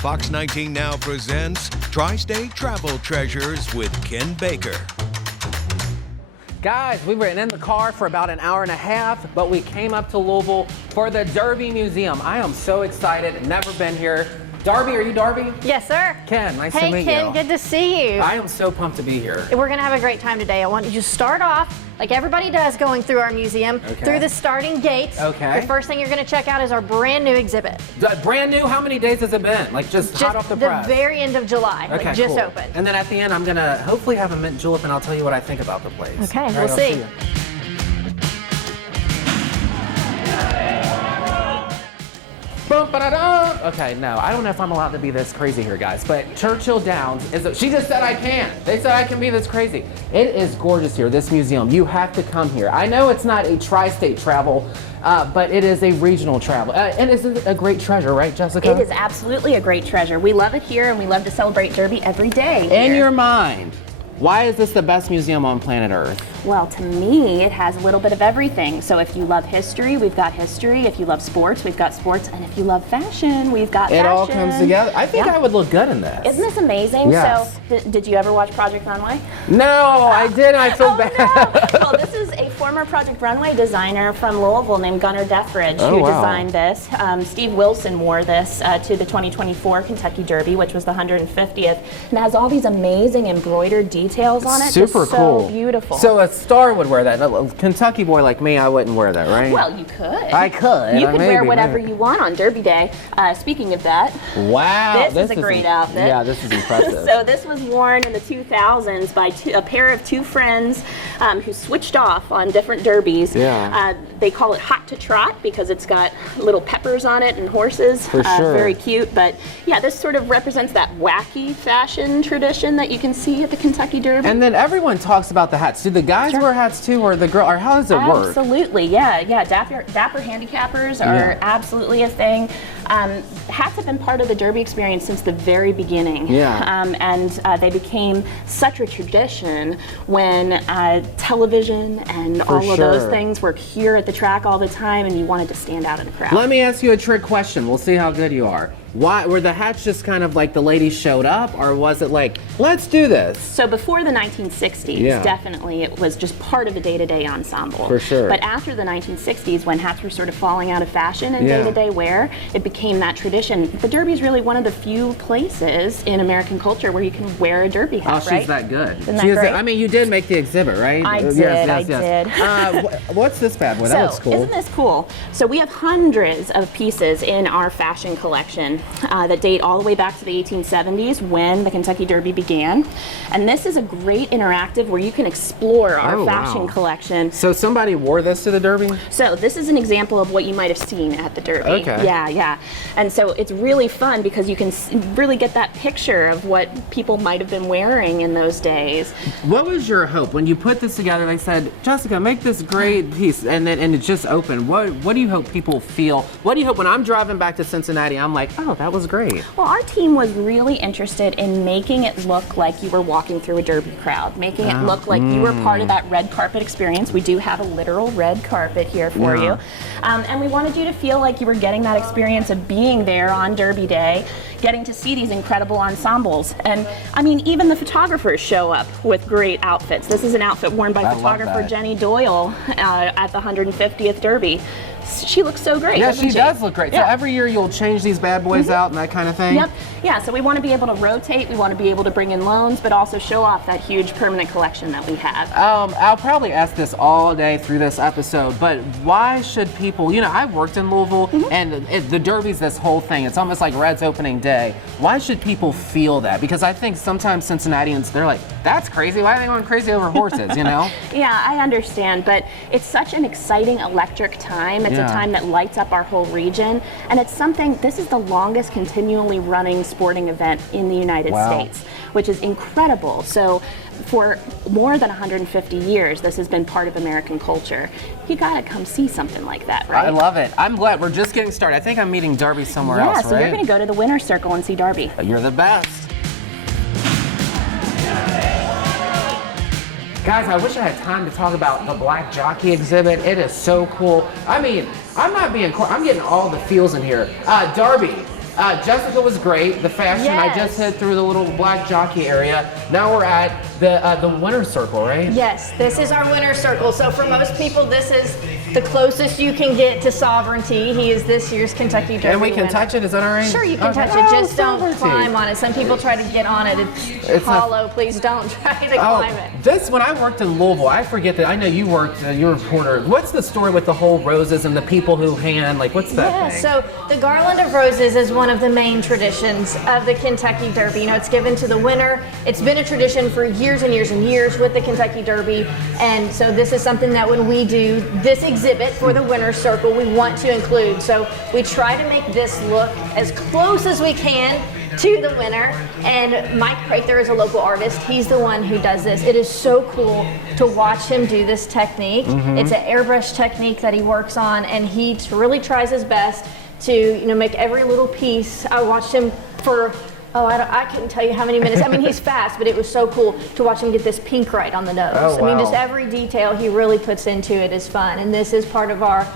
Fox 19 now presents Tri-State Travel Treasures with Ken Baker. Guys, we were in the car for about an hour and a half, but we came up to Louisville for the Derby Museum. I am so excited, never been here. Darby, are you Darby? Yes, sir. Ken, nice to meet you. Hey, Ken, good to see you. I am so pumped to be here. We're going to have a great time today. I want you to start off like everybody does going through our museum, through the starting gate. Okay. The first thing you're going to check out is our brand new exhibit. Brand new? How many days has it been? Like just hot off the press? The very end of July, Okay, like just cool. opened. And then at the end, I'm going to hopefully have a mint julep and I'll tell you what I think about the place. Okay, All right, we'll I'll see. you. Okay, no, I don't know if I'm allowed to be this crazy here, guys, but Churchill Downs she just said I can. They said I can be this crazy. It is gorgeous here, this museum. You have to come here. I know it's not a tri-state travel, but it is a regional travel. And it's a great treasure, right, Jessica? It is absolutely a great treasure. We love it here, and we love to celebrate Derby every day In here. your mind, why is this the best museum on planet Earth? Well, to me, it has a little bit of everything. So if you love history, we've got history. If you love sports, we've got sports. And if you love fashion, we've got fashion. It all comes together. I think I would look good in this. Isn't this amazing? Yes. So, did you ever watch Project Runway? No, I didn't. I feel bad. No. Well, this is a former Project Runway designer from Louisville named Gunnar Dethridge who designed this. Steve Wilson wore this to the 2024 Kentucky Derby, which was the 150th, and it has all these amazing embroidered details on it. Super Just cool. So beautiful. So a star would wear that. A Kentucky boy like me, I wouldn't wear that, right? Well, you could. I could. You could wear whatever you want on Derby Day. Speaking of that, wow, this is a great outfit. Yeah, this is impressive. So this was worn in the 2000s by a pair of two friends who switched off on different derbies. Yeah. They call it Hot to Trot because it's got little peppers on it and horses. For sure. Very cute. But yeah, this sort of represents that wacky fashion tradition that you can see at the Kentucky Derby. And then everyone talks about the hats. Do the guys wear hats too, or the girl? Or how does it work? Absolutely, yeah. Dapper handicappers are absolutely a thing. Hats have been part of the Derby experience since the very beginning. Yeah. And they became such a tradition when television and all of those things were here at the track all the time, and you wanted to stand out in the crowd. Let me ask you a trick question. We'll see how good you are. Why were the hats just kind of like the ladies showed up, or was it like, let's do this? So before the 1960s, definitely it was just part of the day-to-day ensemble. For sure. But after the 1960s, when hats were sort of falling out of fashion in day-to-day wear, it became that tradition. The Derby is really one of the few places in American culture where you can wear a Derby hat, she's that good. Isn't that great? I mean, you did make the exhibit, right? I did, yes. What's this bad boy? That looks cool. Isn't this cool? So we have hundreds of pieces in our fashion collection that date all the way back to the 1870s when the Kentucky Derby began. And this is a great interactive where you can explore our fashion collection. So somebody wore this to the Derby? So this is an example of what you might have seen at the Derby. Okay. Yeah. And so it's really fun because you can really get that picture of what people might have been wearing in those days. What was your hope when you put this together? They said, Jessica, make this great piece, and it just opened. What do you hope people feel? What do you hope when I'm driving back to Cincinnati? I'm like, oh, that was great. Well, our team was really interested in making it look like you were walking through a Derby crowd, making it look like you were part of that red carpet experience. We do have a literal red carpet here for you. And we wanted you to feel like you were getting that experience of being there on Derby Day, getting to see these incredible ensembles. And I mean, even the photographers show up with great outfits. This is an outfit worn by photographer Jenny Doyle at the 150th Derby. She looks so great. Yeah, she does look great. Yeah. So every year you'll change these bad boys out and that kind of thing? Yep. Yeah, so we want to be able to rotate, we want to be able to bring in loans, but also show off that huge permanent collection that we have. I'll probably ask this all day through this episode, but why should people, I worked in Louisville, and the Derby's this whole thing. It's almost like Red's opening day. Why should people feel that? Because I think sometimes Cincinnatians, they're like, that's crazy. Why are they going crazy over horses, Yeah, I understand, but it's such an exciting, electric time. It's a time that lights up our whole region, and it's something, this is the longest continually running sporting event in the United States, which is incredible. So for more than 150 years, this has been part of American culture. You gotta come see something like that, right? I love it. I'm glad we're just getting started. I think I'm meeting Darby somewhere else, right? Yeah, so you're gonna go to the winner's circle and see Darby. You're the best. Guys, I wish I had time to talk about the Black Jockey exhibit. It is so cool. I mean, I'm not being coy. I'm getting all the feels in here. Darby, Jessica was great. The fashion, I just hit through the little black jockey area. Now we're at the winner's circle, right? Yes, this is our winner's circle. So for most people, this is the closest you can get to sovereignty. He is this year's Kentucky Derby And we can winner. touch it, is that all right? Sure, you can touch it. Just don't climb on it. Some people try to get on it. It's hollow. Please don't try to climb it. This, when I worked in Louisville, I forget that, I know you worked, you're a reporter. What's the story with the whole roses and the people who hand, like what's that thing? So the garland of roses is one of the main traditions of the Kentucky Derby. You know, it's given to the winner. It's been a tradition for years and years and years with the Kentucky Derby. And so this is something that when we do this exhibit for the winner's circle, we want to include. So we try to make this look as close as we can to the winner. And Mike Prather is a local artist. He's the one who does this. It is so cool to watch him do this technique. It's an airbrush technique that he works on, and he really tries his best to make every little piece. I watched him for I couldn't tell you how many minutes. I mean, he's fast, but it was so cool to watch him get this pink right on the nose. Oh, wow. I mean, just every detail he really puts into it is fun. And this is part of our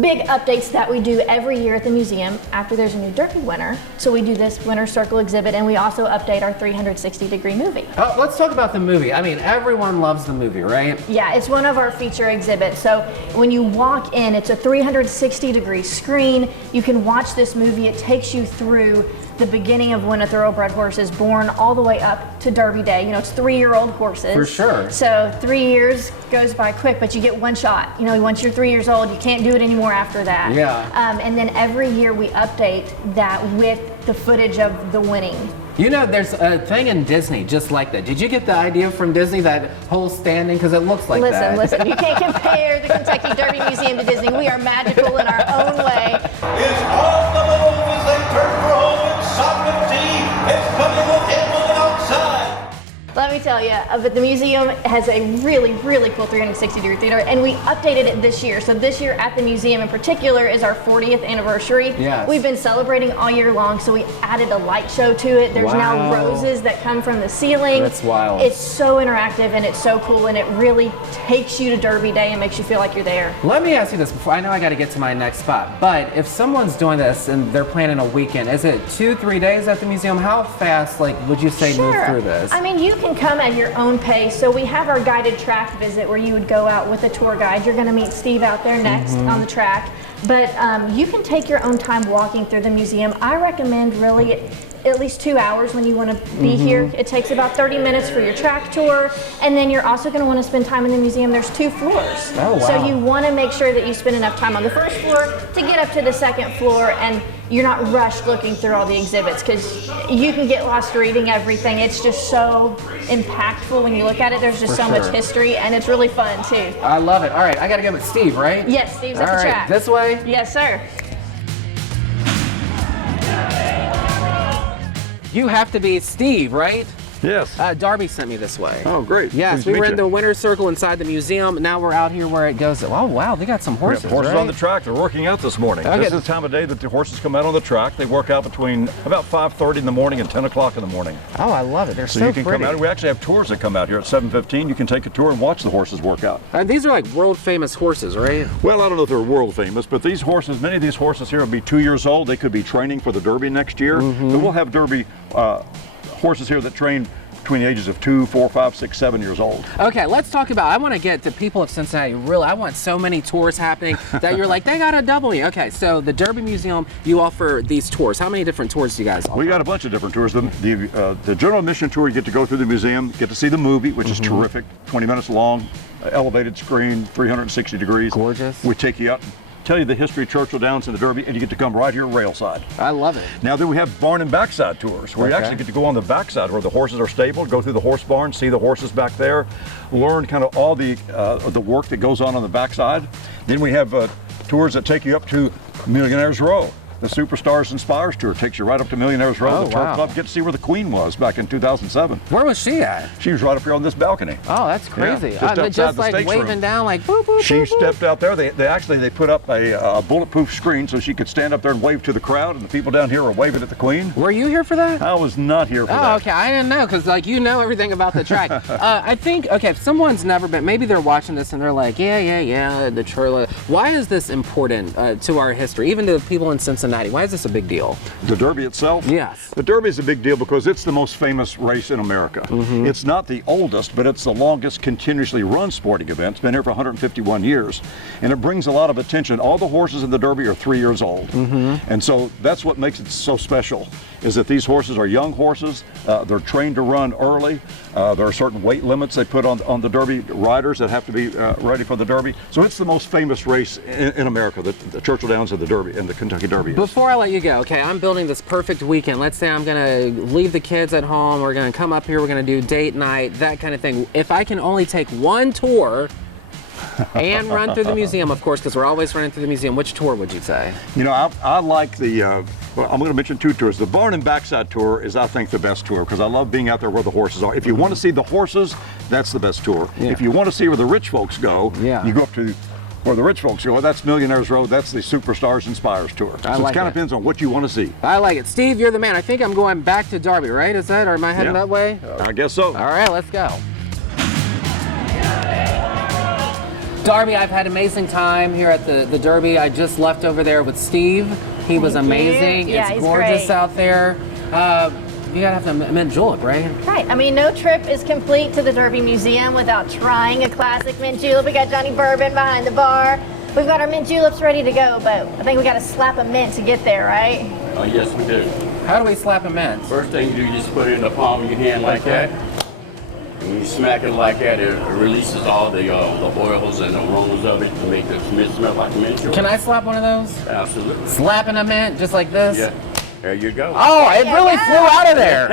big updates that we do every year at the museum after there's a new Derby winner. So we do this winner's circle exhibit, and we also update our 360-degree movie. Let's talk about the movie. I mean, everyone loves the movie, right? Yeah, it's one of our feature exhibits. So when you walk in, it's a 360-degree screen. You can watch this movie. It takes you through the beginning of when a thoroughbred horse is born all the way up to Derby Day. You know, it's 3-year-old horses. For sure. So 3 years goes by quick, but you get one shot. You know, once you're 3 years old, you can't do it anymore after that. Yeah. And then every year we update that with the footage of the winning. You know, there's a thing in Disney just like that. Did you get the idea from Disney, that whole standing? Because it looks like that. Listen, you can't compare the Kentucky Derby Museum to Disney. We are magical in our own way. Is on the move as they turn for home, and sovereignty is coming with him on the outside. Let me tell you, but the museum has a really, really cool 360-degree theater, and we updated it this year. So this year at the museum in particular is our 40th anniversary. Yes. We've been celebrating all year long, so we added a light show to it. There's now roses that come from the ceiling. That's wild. It's so interactive, and it's so cool, and it really takes you to Derby Day and makes you feel like you're there. Let me ask you this before, I know I got to get to my next spot, but if someone's doing this and they're planning a weekend, is it 2-3 days at the museum? How fast, would you say move through this? I mean, you can come at your own pace. So we have our guided track visit where you would go out with a tour guide. You're going to meet Steve out there next on the track. But you can take your own time walking through the museum. I recommend really at least 2 hours when you want to be here. It takes about 30 minutes for your track tour, and then you're also going to want to spend time in the museum. There's 2 floors. Oh, wow. So you want to make sure that you spend enough time on the first floor to get up to the second floor, and you're not rushed looking through all the exhibits, because you can get lost reading everything. It's just so impactful when you look at it. There's just so much history, and it's really fun too. I love it. All right, I got to go with Steve, right? Yes, Steve's at the track. This way? Yes, sir. You have to be Steve, right? Yes. Darby sent me this way. Oh, great. Yes, Pleased to we were meet in you. the winner's circle inside the museum. Now we're out here where it goes. Oh, wow, they got some We horses, have horses right? on the track. They're working out this morning. Okay. This is the time of day that the horses come out on the track. They work out between about 5:30 in the morning and 10 o'clock in the morning. Oh, I love it. They're so So you can pretty. come out. We actually have tours that come out here at 7:15. You can take a tour and watch the horses work out. These are like world famous horses, right? Well, I don't know if they're world famous, but these horses, many of these horses here will be 2 years old. They could be training for the Derby next year. But we'll have Derby horses here that train between the ages of 2, 4, 5, 6, 7 years old. Okay, let's talk about, I want to get to people of Cincinnati. Really, I want so many tours happening that you're like, they got to double me. Okay, so the Derby Museum, you offer these tours. How many different tours do you guys offer? We got a bunch of different tours. The general admission tour, you get to go through the museum, get to see the movie, which is terrific, 20 minutes long, elevated screen, 360 degrees. Gorgeous. We take you up, tell you the history of Churchill Downs and the Derby, and you get to come right here railside. I love it. Now then we have barn and backside tours, where you actually get to go on the backside where the horses are stabled, go through the horse barn, see the horses back there, learn kind of all the work that goes on the backside. Then we have tours that take you up to Millionaire's Row. The Superstars Inspires Tour takes you right up to Millionaire's Row. Oh, the Turf wow. Club, get to see where the Queen was back in 2007. Where was she at? She was right up here on this balcony. Oh, that's crazy. Yeah, just outside the like stakes waving room. down like boop, boop, She boop, boop. stepped out there. They put up a bulletproof screen so she could stand up there and wave to the crowd, and the people down here are waving at the Queen. Were you here for that? I was not here for Oh, that. okay. I didn't know, because you know everything about the track. I think, okay, if someone's never been, maybe they're watching this and they're like, yeah, the Churchill. Why is this important to our history, even to people in Cincinnati? Cincinnati. Why is this a big deal? The Derby itself? Yes. The Derby is a big deal because it's the most famous race in America. It's not the oldest, but it's the longest continuously run sporting event. It's been here for 151 years. And it brings a lot of attention. All the horses in the Derby are 3 years old. And so that's what makes it so special, is that these horses are young horses. They're trained to run early. There are certain weight limits they put on the Derby riders that have to be ready for the Derby. So it's the most famous race in America, the Churchill Downs and the Derby and the Kentucky Derby. Before I let you go, okay, I'm building this perfect weekend. Let's say I'm gonna leave the kids at home, we're gonna come up here, we're gonna do date night, that kind of thing. If I can only take one tour and run through the museum, of course, because we're always running through the museum, which tour would you say? You know, I like the, well, I'm going to mention 2 tours. The barn and backside tour is, I think, the best tour because I love being out there where the horses are. If you want to see the horses, that's the best tour. Yeah. If you want to see where the rich folks go, you go up to where the rich folks go. That's Millionaires Road. That's the Superstars and Spires tour. So it kind of depends on what you want to see. I like it. Steve, you're the man. I think I'm going back to Derby, right? Is that, or am I heading that way? I guess so. All right, let's go. Darby, I've had an amazing time here at the Derby. I just left over there with Steve. He was amazing. Yeah, it's gorgeous out there. You gotta have the mint julep, right? Right. I mean, no trip is complete to the Derby Museum without trying a classic mint julep. We got Johnny Bourbon behind the bar. We've got our mint juleps ready to go, but I think we gotta slap a mint to get there, right? Oh, yes, we do. How do we slap a mint? First thing you do, you just put it in the palm of your hand like that. And when you smack it like that, it releases all the oils and aromas of it to make the mint smell like mint julep. Can I slap one of those? Absolutely. Slapping a mint, just like this? Yeah. There you go. Oh, it really flew out of there.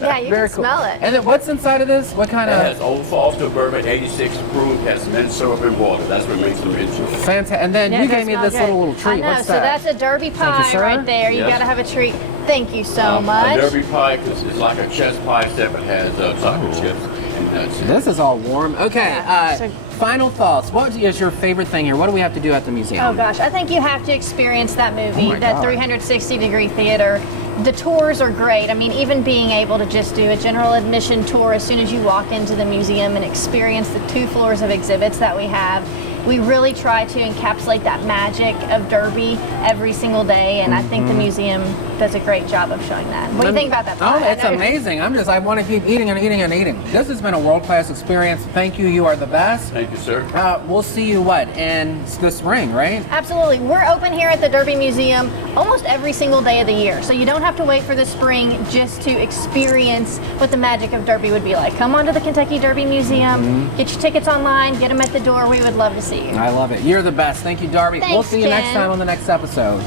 Yeah, you can smell it. And then what's inside of this? What kind It of? has Old Foster bourbon, 86 proof, has mint syrup and water. That's what makes the mint julep. Fantastic. And then you gave me this little treat. I know, What's so that? that's a Derby pie sir. right there. You Yes. gotta have a treat. Thank you so much. A Derby pie is like a chest pie except it has chocolate chips and nuts. This is all warm. Okay, So- final thoughts. What is your favorite thing here? What do we have to do at the museum? Oh gosh, I think you have to experience that movie, my that God. 360-degree theater. The tours are great. I mean, even being able to just do a general admission tour as soon as you walk into the museum and experience the 2 floors of exhibits that we have. We really try to encapsulate that magic of Derby every single day, and I think the museum does a great job of showing that. What do you think about that? Oh, pie? it's amazing. I want to keep eating and eating and eating. This has been a world-class experience. Thank you. You are the best. Thank you, sir. We'll see you, in the spring, right? Absolutely. We're open here at the Derby Museum almost every single day of the year. So you don't have to wait for the spring just to experience what the magic of Derby would be like. Come on to the Kentucky Derby Museum, get your tickets online, get them at the door. We would love to see you. I love it. You're the best. Thank you, Darby. We'll Thanks, see you next Ken. time on the next episode.